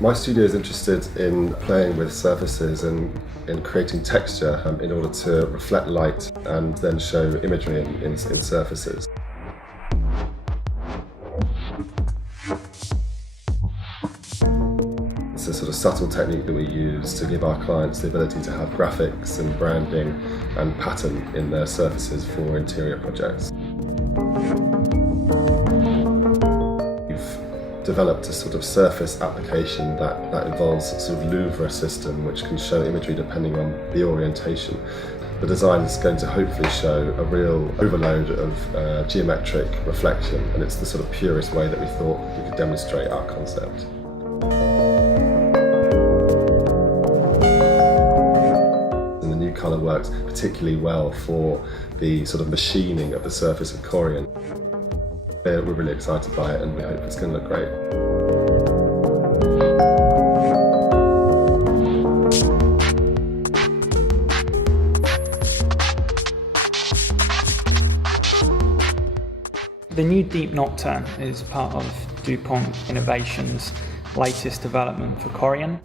My studio is interested in playing with surfaces and in creating texture in order to reflect light and then show imagery in surfaces. It's a sort of subtle technique that we use to give our clients the ability to have graphics and branding and pattern in their surfaces for interior projects. We've developed a sort of surface application that involves a sort of Louvres system which can show imagery depending on the orientation. The design is going to hopefully show a real overload of geometric reflection, and it's the sort of purest way that we thought we could demonstrate our concept. And the new colour works particularly well for the sort of machining of the surface of Corian. We're really excited by it and we hope it's going to look great. The new Deep Nocturne is part of DuPont Innovation's latest development for Corian.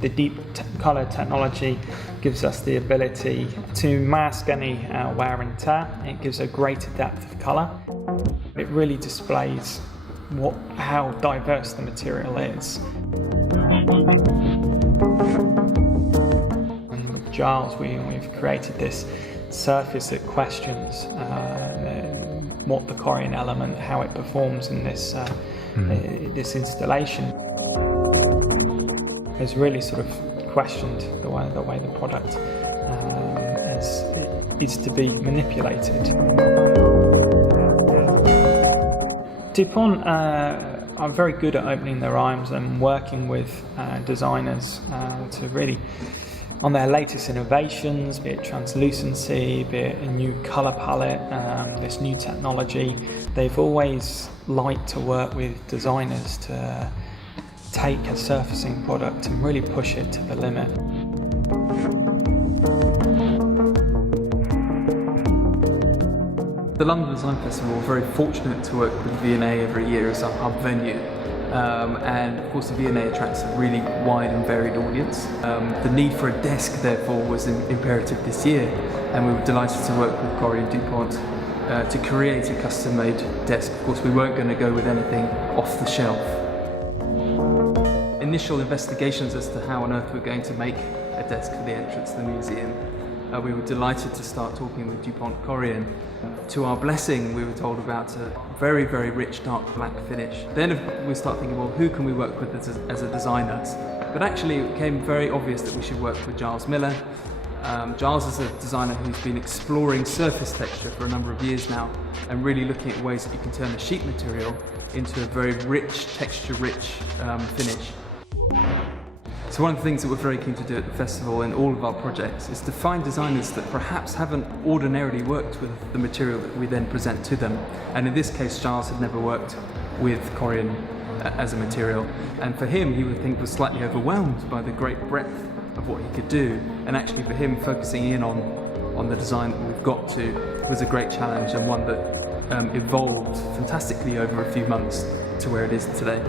The deep colour technology gives us the ability to mask any wear and tear. It gives a greater depth of colour. It really displays how diverse the material is. And with Giles, we've created this surface that questions what the Corian element, how it performs in this this installation. Has really sort of questioned the way the product is to be manipulated. DuPont are very good at opening their arms and working with designers to really, on their latest innovations, be it translucency, be it a new colour palette, this new technology. They've always liked to work with designers to take a surfacing product and really push it to the limit. The London Design Festival, we're very fortunate to work with V&A every year as our hub venue. And of course the V&A attracts a really wide and varied audience. The need for a desk therefore was imperative this year, and we were delighted to work with Corian DuPont to create a custom-made desk. Of course we weren't going to go with anything off the shelf. Initial investigations as to how on earth we're going to make a desk for the entrance to the museum. We were delighted to start talking with DuPont Corian. To our blessing, we were told about a very, very rich dark black finish. Then we start thinking, well, who can we work with as a designer? But actually it became very obvious that we should work with Giles Miller. Giles is a designer who's been exploring surface texture for a number of years now and really looking at ways that you can turn a sheet material into a very rich, texture-rich finish. So one of the things that we're very keen to do at the festival in all of our projects is to find designers that perhaps haven't ordinarily worked with the material that we then present to them. And in this case, Giles had never worked with Corian as a material. And for him, he would think was slightly overwhelmed by the great breadth of what he could do. And actually for him, focusing in on the design that we've got to was a great challenge, and one that evolved fantastically over a few months to where it is today.